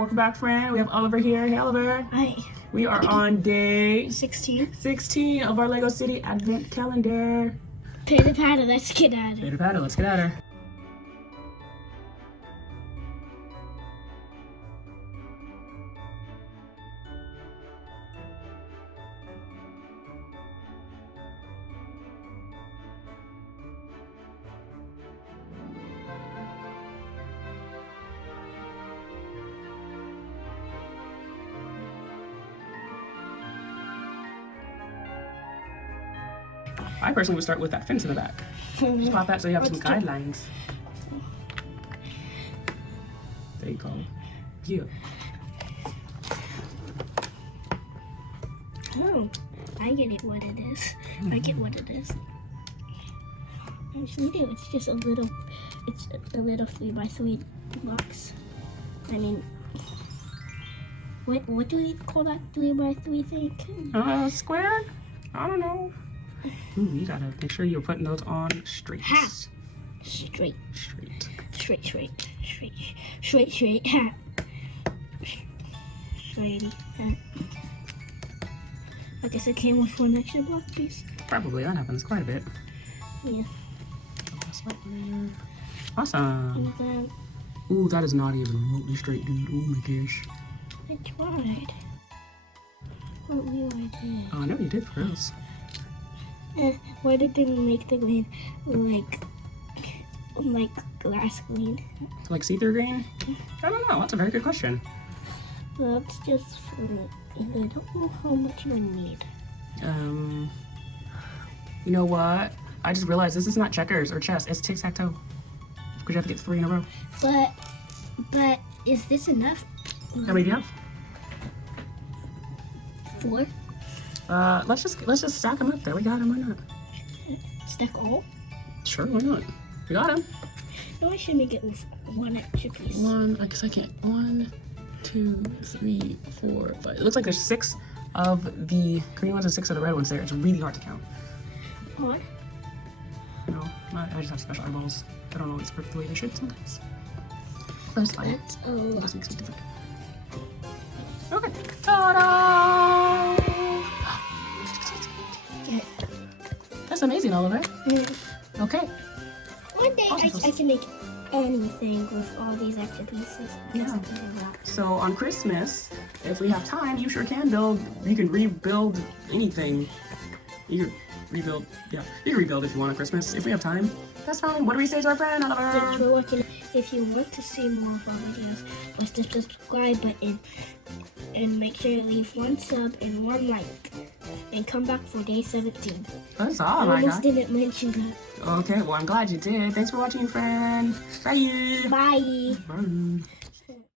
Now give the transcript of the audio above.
Welcome back, friend. We have Oliver here. Hey, Oliver. Hi. We are on day 16 of our Lego City Advent Calendar. Pitter patter, let's get at it. Pitter patter, let's get at her. I personally would start with that fence in the back. Just pop that so you have some guidelines. There you go. Yeah. Oh, I get it what it is. I get what it is. I just need it. It's just a little 3x3 box. I mean, what do we call that 3x3 thing? Square? I don't know. Ooh, you gotta make sure you're putting those on straight. Ha! Straight. Ha! Straighty. Ha. I guess it came with one extra block piece. Probably, that happens quite a bit. Yeah. Awesome. And then Ooh, that is not even remotely straight, dude. Oh my gosh. I tried. What will I do? Oh, I know you did for reals. Why did they make the green like glass green? Like see-through green? I don't know. That's a very good question. That's just for me. And I don't know how much I need. You know what? I just realized this is not checkers or chess. It's tic-tac-toe. Because you have to get 3 in a row. But is this enough? How many do you have? 4? Let's just stack them up there. We got them. Why not? Stack all? Sure, why not? We got them. No, I should make it with 1 extra piece. Because I can't. 1, 2, 3, 4, 5. It looks like there's 6 of the green ones and 6 of the red ones there. It's really hard to count. What? No, I just have special eyeballs. I don't always work the way they should sometimes. That's fine. That's a lot. Just makes it different. Okay. Ta-da! Yeah. That's amazing, Oliver. Okay. One day Awesome. I can make anything with all these extra pieces. Yeah. So on Christmas, if we have time, you sure can build. You can rebuild anything. You can rebuild. Yeah, you can rebuild if you want on Christmas. If we have time, that's fine. What do we say to our friend, Oliver? If you want to see more of our videos, press the subscribe button and make sure you leave 1 sub and 1 like. And come back for day 17. That's all I I almost got. didn't mention that. Okay, well, I'm glad you did. Thanks for watching, friend. Bye. Bye. Bye.